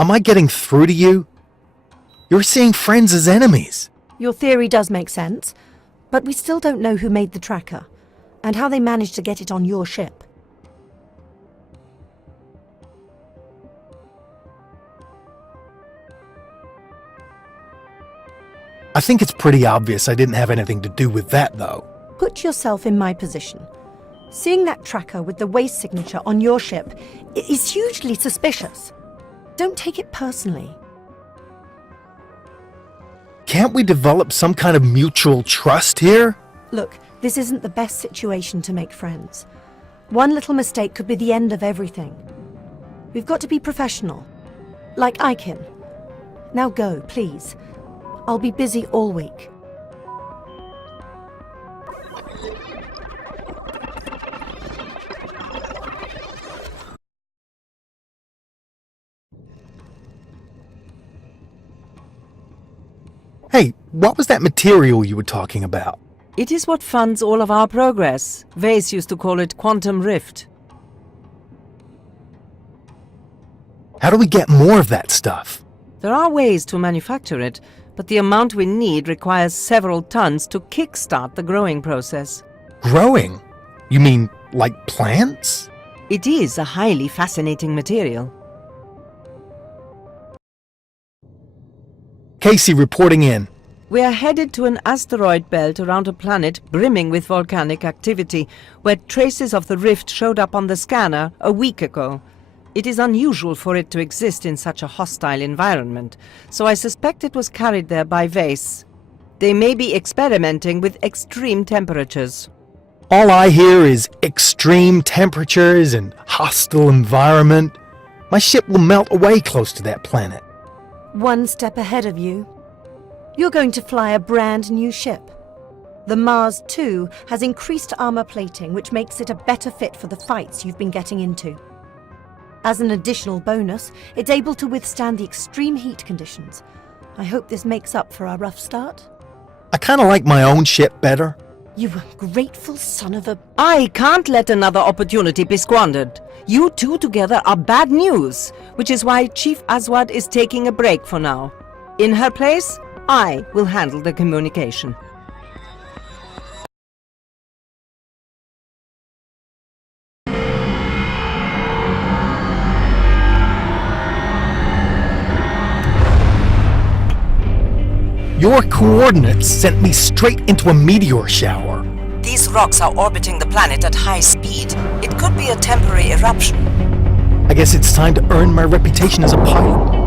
Am I getting through to you? You're seeing friends as enemies. Your theory does make sense, but we still don't know who made the tracker, and how they managed to get it on your ship. I think it's pretty obvious I didn't have anything to do with that, though. Put yourself in my position. Seeing that tracker with the waste signature on your ship is hugely suspicious. Don't take it personally. Can't we develop some kind of mutual trust here? Look, this isn't the best situation to make friends. One little mistake could be the end of everything. We've got to be professional. Like Aiken. Now go, please. I'll be busy all week. Hey, what was that material you were talking about? It is what funds all of our progress. Vase used to call it quantum rift. How do we get more of that stuff? There are ways to manufacture it, but the amount we need requires several tons to kickstart the growing process. Growing? You mean like plants? It is a highly fascinating material. Casey reporting in. We are headed to an asteroid belt around a planet brimming with volcanic activity, where traces of the rift showed up on the scanner a week ago. It is unusual for it to exist in such a hostile environment, so I suspect it was carried there by Vase. They may be experimenting with extreme temperatures. All I hear is extreme temperatures and hostile environment. My ship will melt away close to that planet. One step ahead of you. You're going to fly a brand new ship. The Mars 2 has increased armor plating, which makes it a better fit for the fights you've been getting into. As an additional bonus, it's able to withstand the extreme heat conditions. I hope this makes up for our rough start. I kinda like my own ship better. You ungrateful son of a... I can't let another opportunity be squandered. You two together are bad news, which is why Chief Aswad is taking a break for now. In her place, I will handle the communication. Your coordinates sent me straight into a meteor shower. These rocks are orbiting the planet at high speed. It could be a temporary eruption. I guess it's time to earn my reputation as a pilot.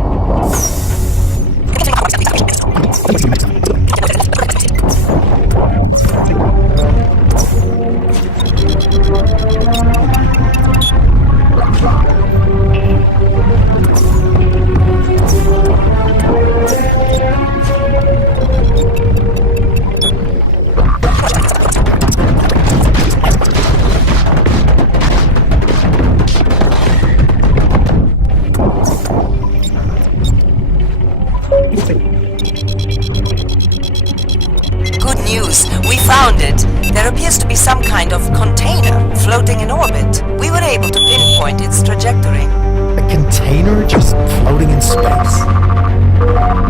Good news, we found it. There appears to be some kind of container floating in orbit. We were able to pinpoint its trajectory. A container just floating in space?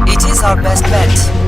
It is our best bet.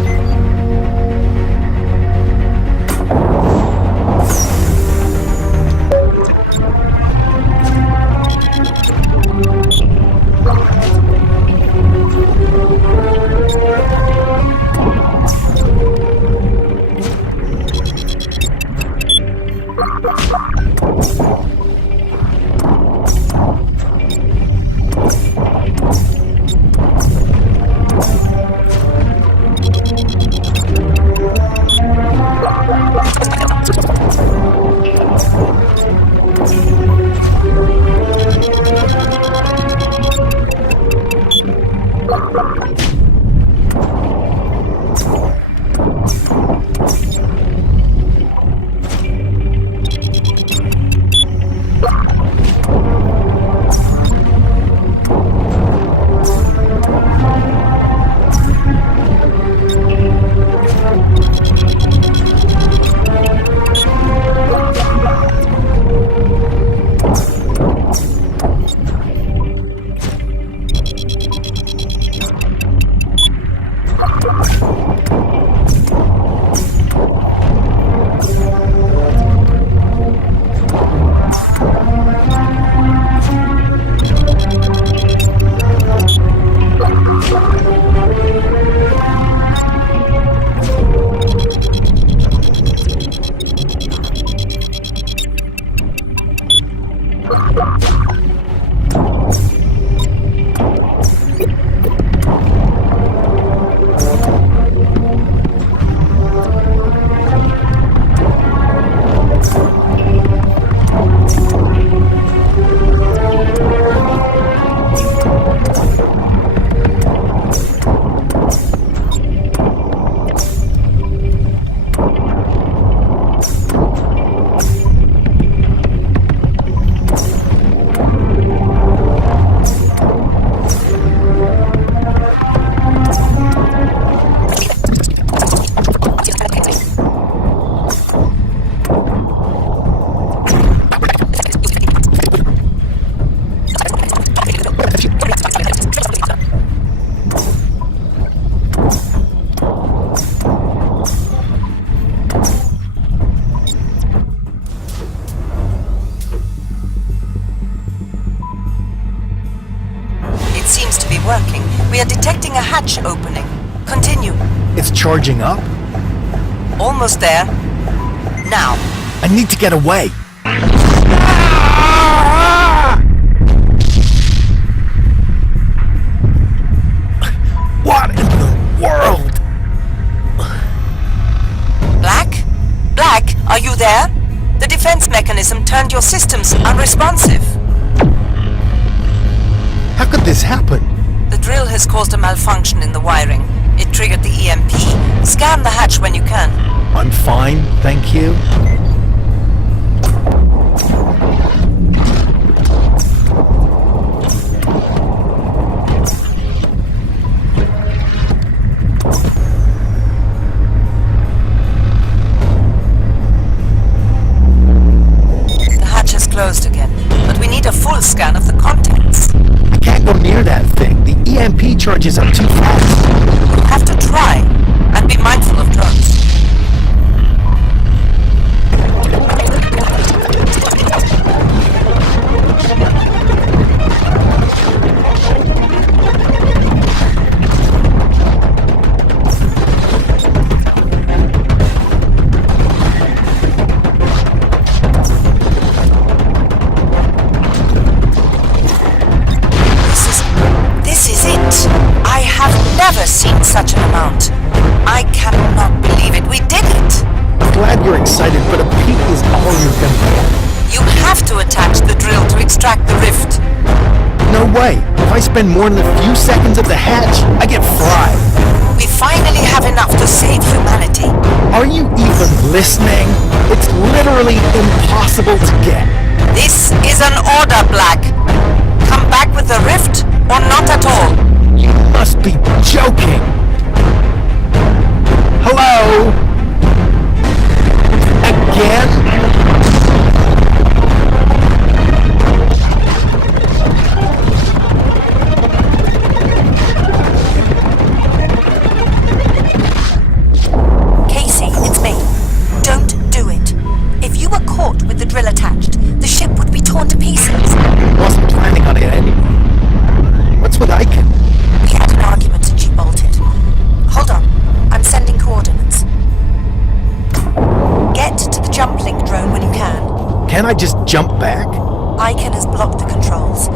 seems to be working. We are detecting a hatch opening. Continue. It's charging up? Almost there. Now. I need to get away. What in the world? Black, are you there? The defense mechanism turned your systems unresponsive. How could this happen? The drill has caused a malfunction in the wiring. It triggered the EMP. Scan the hatch when you can. I'm fine, thank you. The hatch is closed again, but we need a full scan of the contents. I can't go near that thing. The EMP charges up too fast. You'll have to try, and be mindful of drugs. This is it. I have never seen such an amount. I cannot believe it. We did it. I'm glad you're excited, but a peek is all you're gonna get. You have to attach the drill to extract the rift. No way. If I spend more than a few seconds at the hatch, I get fried. We finally have enough to save humanity. Are you even listening? It's literally impossible to get. This is an order, Black. Come back with the rift, or not at all. You must be joking. Hello? Again? Casey, it's me. Don't do it. If you were caught with the drill attached, the ship would be torn to pieces. Wasn't planning on it anyway. What's with Icon? We had an argument and she bolted. Hold on. I'm sending coordinates. Get to the jump link drone when you can. Can't I just jump back? Icon has blocked the controls.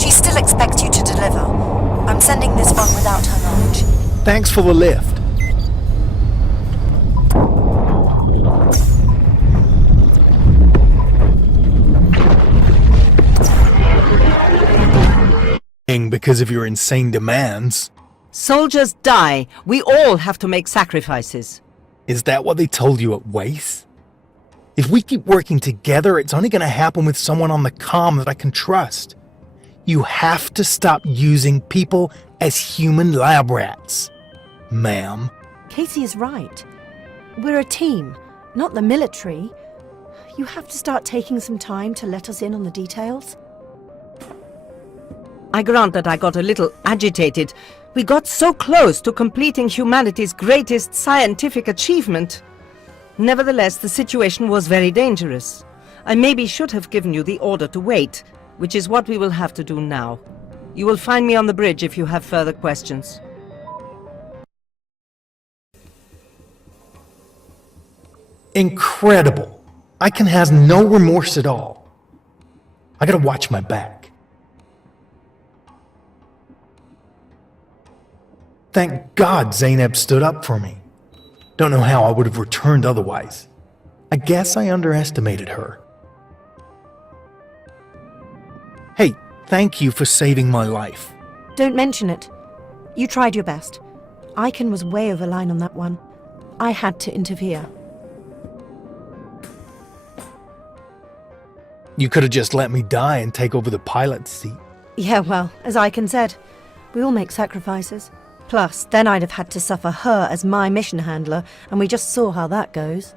She still expects you to deliver. I'm sending this one without her knowledge. Thanks for the lift. Because of your insane demands. Soldiers die. We all have to make sacrifices. Is that what they told you at Wace? If we keep working together, it's only going to happen with someone on the comm that I can trust. You have to stop using people as human lab rats, ma'am. Casey is right. We're a team, not the military. You have to start taking some time to let us in on the details. I grant that I got a little agitated. We got so close to completing humanity's greatest scientific achievement. Nevertheless, the situation was very dangerous. I maybe should have given you the order to wait, which is what we will have to do now. You will find me on the bridge if you have further questions. Incredible. Icon has no remorse at all. I gotta watch my back. Thank God Zainab stood up for me. Don't know how I would have returned otherwise. I guess I underestimated her. Hey, thank you for saving my life. Don't mention it. You tried your best. Icon was way over line on that one. I had to interfere. You could have just let me die and take over the pilot's seat. Yeah, well, as Icon said, we all make sacrifices. Plus, then I'd have had to suffer her as my mission handler, and we just saw how that goes.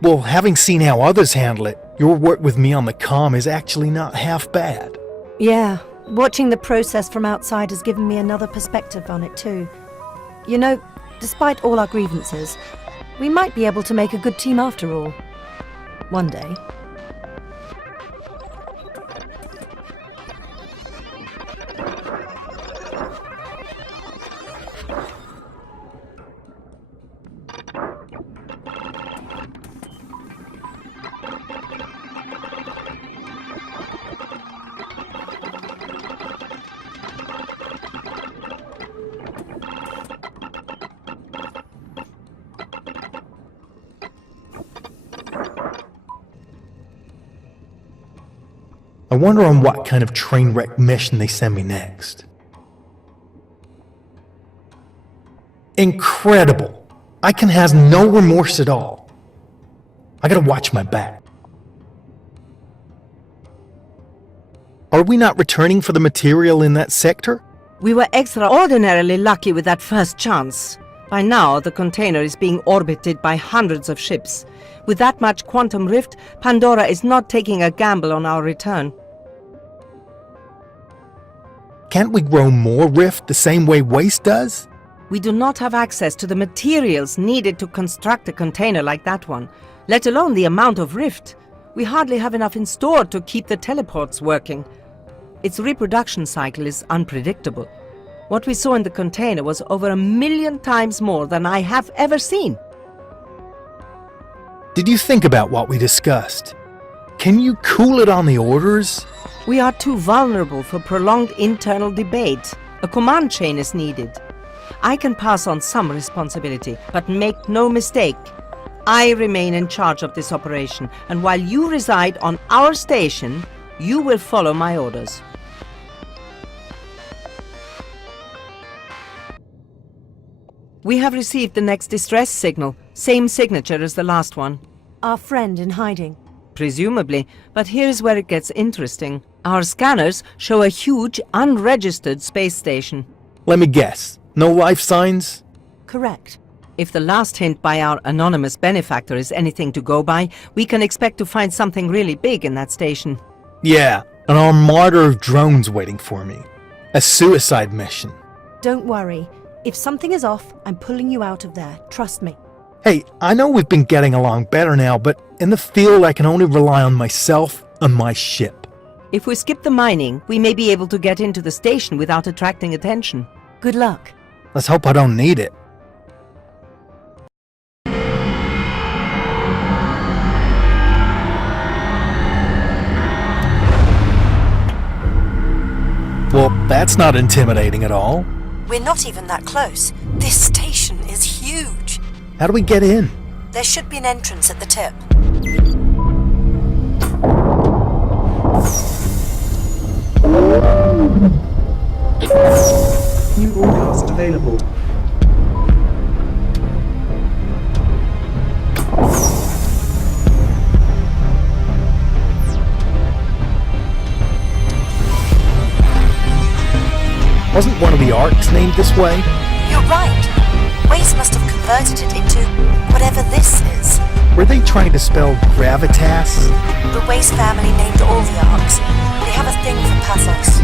Well, having seen how others handle it, your work with me on the comm is actually not half bad. Yeah, watching the process from outside has given me another perspective on it too. You know, despite all our grievances, we might be able to make a good team after all. One day. I wonder on what kind of train wreck mission they send me next. Incredible! Icon has no remorse at all. I gotta watch my back. Are we not returning for the material in that sector? We were extraordinarily lucky with that first chance. By now, the container is being orbited by hundreds of ships. With that much quantum rift, Pandora is not taking a gamble on our return. Can't we grow more rift the same way waste does? We do not have access to the materials needed to construct a container like that one, let alone the amount of rift. We hardly have enough in store to keep the teleports working. Its reproduction cycle is unpredictable. What we saw in the container was over 1,000,000 times more than I have ever seen. Did you think about what we discussed? Can you cool it on the orders? We are too vulnerable for prolonged internal debate. A command chain is needed. I can pass on some responsibility, but make no mistake. I remain in charge of this operation, and while you reside on our station, you will follow my orders. We have received the next distress signal, same signature as the last one. Our friend in hiding. Presumably, but here's where it gets interesting. Our scanners show a huge, unregistered space station. Let me guess. No life signs? Correct. If the last hint by our anonymous benefactor is anything to go by, we can expect to find something really big in that station. Yeah, an armada of drones waiting for me. A suicide mission. Don't worry. If something is off, I'm pulling you out of there. Trust me. Hey, I know we've been getting along better now, but in the field I can only rely on myself and my ship. If we skip the mining, we may be able to get into the station without attracting attention. Good luck. Let's hope I don't need it. Well, that's not intimidating at all. We're not even that close. This station is huge. How do we get in? There should be an entrance at the tip. New broadcast available. Wasn't one of the arcs named this way? You're right. Waze must have converted it into whatever this is. Were they trying to spell gravitas? The Waze family named all the arcs. They have a thing for pathos.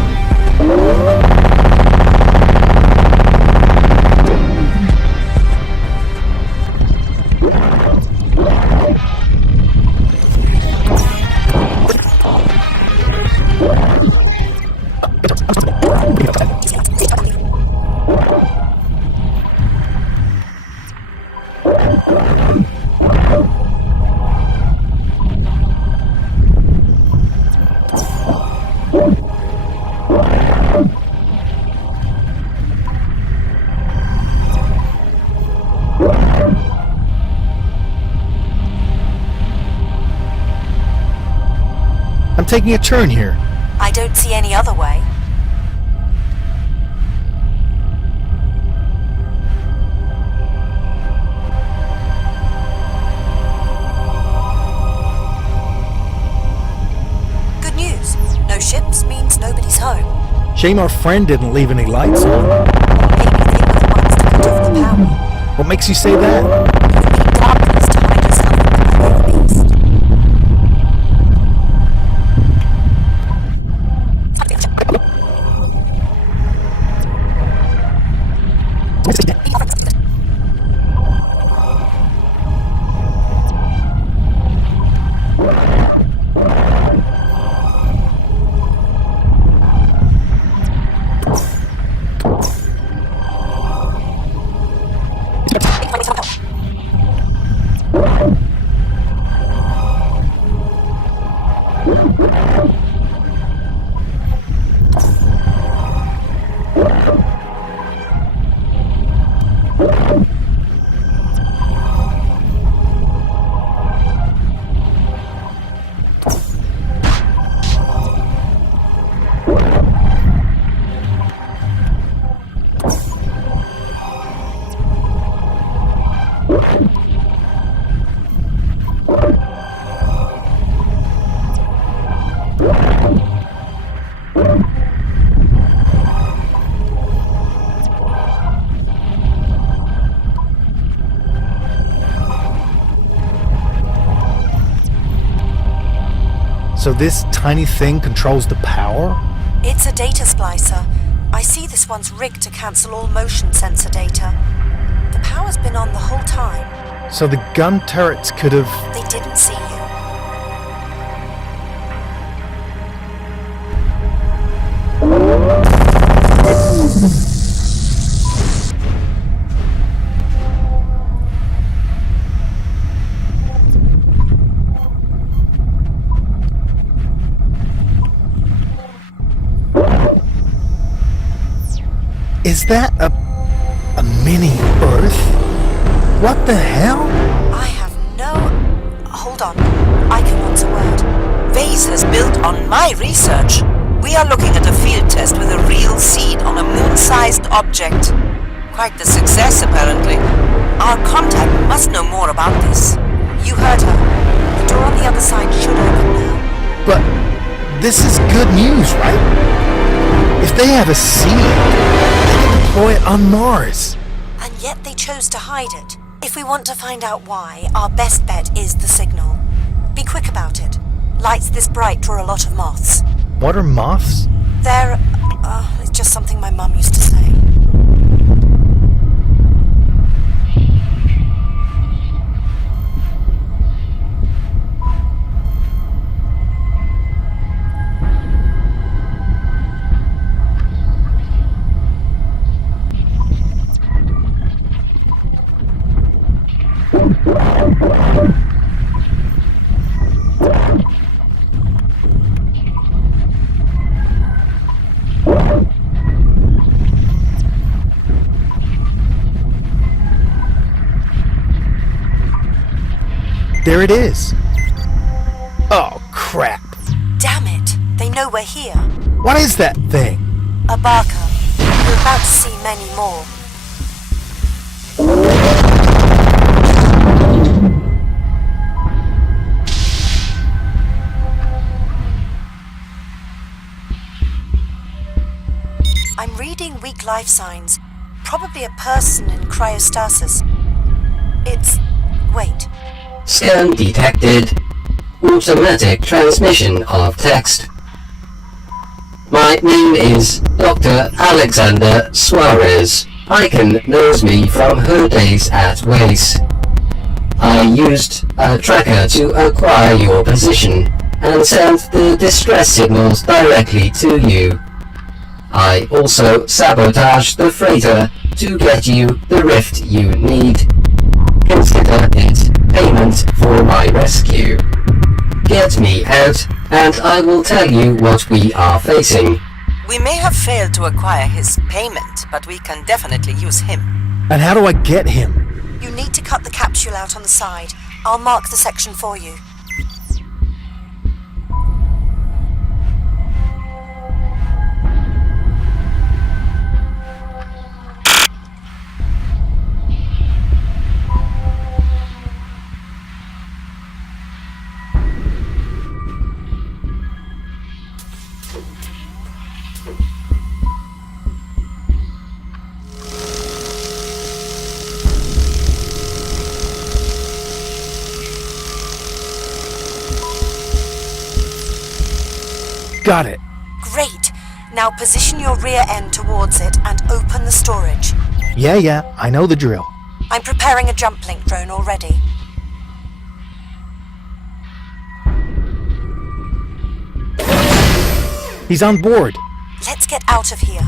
I'm taking a turn here. I don't see any other way. Good news. No ships means nobody's home. Shame our friend didn't leave any lights on. Maybe they were the ones to cut off the power. What makes you say that? You need darkness to hide yourself from the belly of the beast. So this tiny thing controls the power? It's a data splicer. I see this one's rigged to cancel all motion sensor data. The power's been on the whole time. So the gun turrets could have... They didn't see you. Is that a mini Earth? What the hell? I have no... Hold on. I can answer word. Vase has built on my research. We are looking at a field test with a real seed on a moon-sized object. Quite the success, apparently. Our contact must know more about this. You heard her. The door on the other side should open now. But this is good news, right? If they have a seed, they can deploy it on Mars. And yet they chose to hide it. If we want to find out why, our best bet is the signal. Be quick about it. Lights this bright draw a lot of moths. What are moths? They're... it's just something my mum used to say. There it is. Oh, crap. Damn it! They know we're here. What is that thing? A barker. We're about to see many more. I'm reading weak life signs. Probably a person in cryostasis. It's... wait. Scan detected. Automatic transmission of text. My name is Dr. Alexander Suarez. Icon knows me from her days at Wace. I used a tracker to acquire your position and sent the distress signals directly to you. I also sabotaged the freighter to get you the rift you need. Consider it payment for my rescue. Get me out, and I will tell you what we are facing. We may have failed to acquire his payment, but we can definitely use him. And how do I get him? You need to cut the capsule out on the side. I'll mark the section for you. Got it. Great! Now position your rear end towards it and open the storage. Yeah, I know the drill. I'm preparing a jump link drone already. He's on board. Let's get out of here.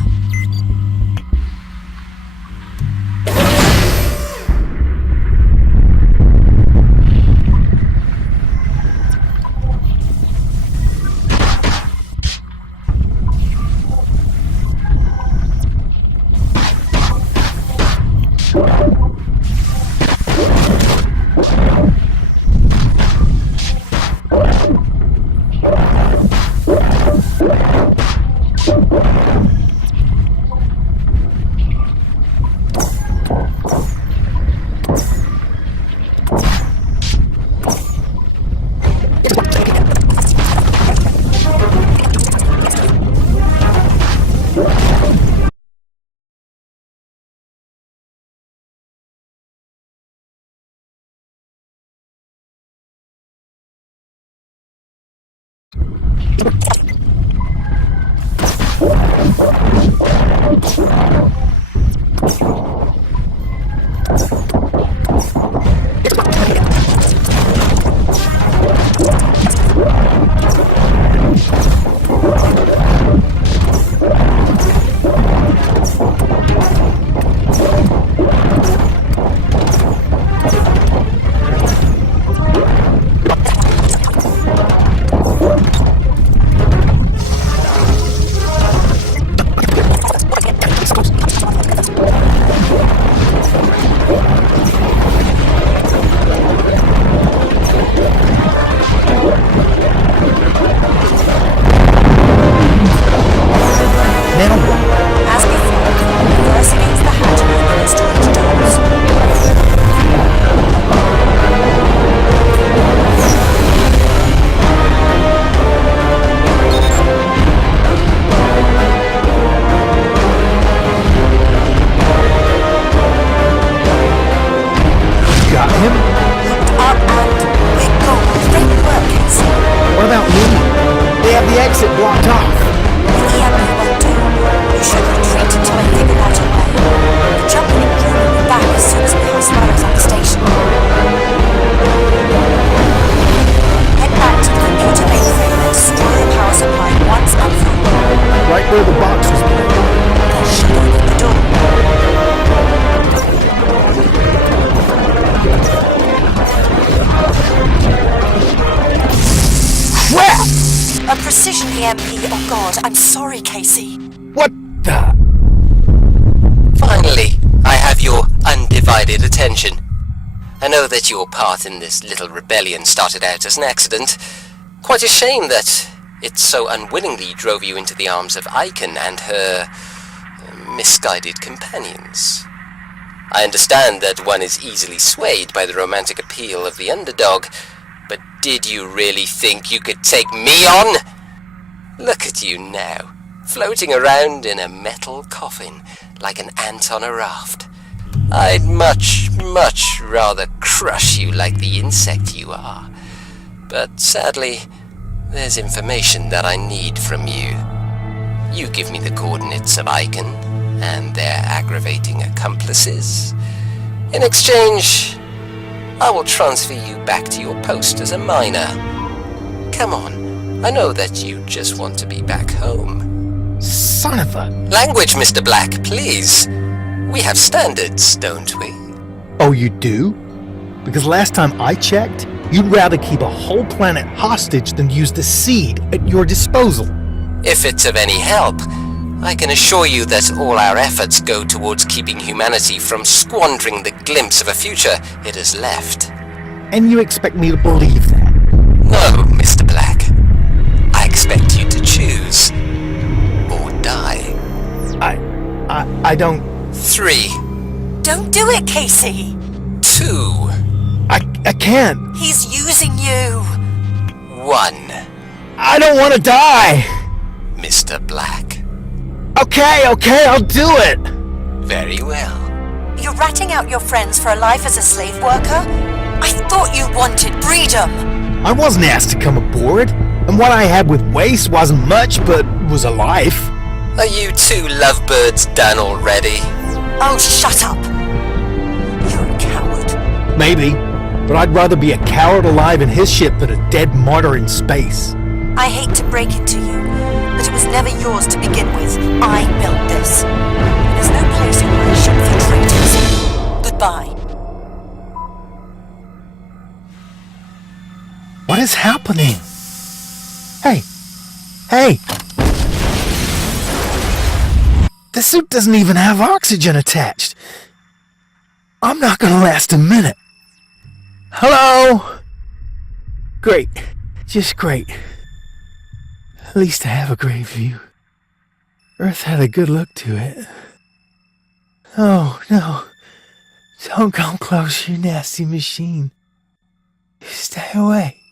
As before, reverse against the hatch and open the storage doors. Got him? Up and we're gone. Great work, Casey. What about me? They have the exit blocked off. The EMP won't do. You should retreat until I figure out a way. The jumping and crew will be back as soon as we have Sparrows at the station. Head back to the computer mainframe and destroy the power supply once and for all. Right where the box was playing. That should open the door. Crap! A precision EMP. Oh God, I'm sorry, Casey. What the? Finally, I have your undivided attention. I know that your part in this little rebellion started out as an accident. Quite a shame that it so unwillingly drove you into the arms of Icon and her misguided companions. I understand that one is easily swayed by the romantic appeal of the underdog, but did you really think you could take me on? Look at you now, floating around in a metal coffin like an ant on a raft. I'd much, much rather crush you like the insect you are. But sadly, there's information that I need from you. You give me the coordinates of Icon and their aggravating accomplices. In exchange, I will transfer you back to your post as a miner. Come on, I know that you just want to be back home. Son of a... Language, Mr. Black, please. We have standards, don't we? Oh, you do? Because last time I checked, you'd rather keep a whole planet hostage than use the seed at your disposal. If it's of any help, I can assure you that all our efforts go towards keeping humanity from squandering the glimpse of a future it has left. And you expect me to believe that? No, Mr. Black. I expect you to choose. Or die. I don't... 3, Don't do it, Casey. 2, I can't. He's using you. 1. I don't want to die. Mr. Black. Okay, I'll do it. Very well. You're ratting out your friends for a life as a slave worker? I thought you wanted freedom. I wasn't asked to come aboard, and what I had with Waste wasn't much, but was a life. Are you two lovebirds done already? Oh, shut up. You're a coward. Maybe, but I'd rather be a coward alive in his ship than a dead martyr in space. I hate to break it to you, but it was never yours to begin with. I built this. There's no place in my ship for traitors. Goodbye. What is happening? Hey! The suit doesn't even have oxygen attached. I'm not gonna last a minute. Hello? Great. Just great. At least I have a great view. Earth had a good look to it. Oh, no. Don't come close, you nasty machine. Stay away.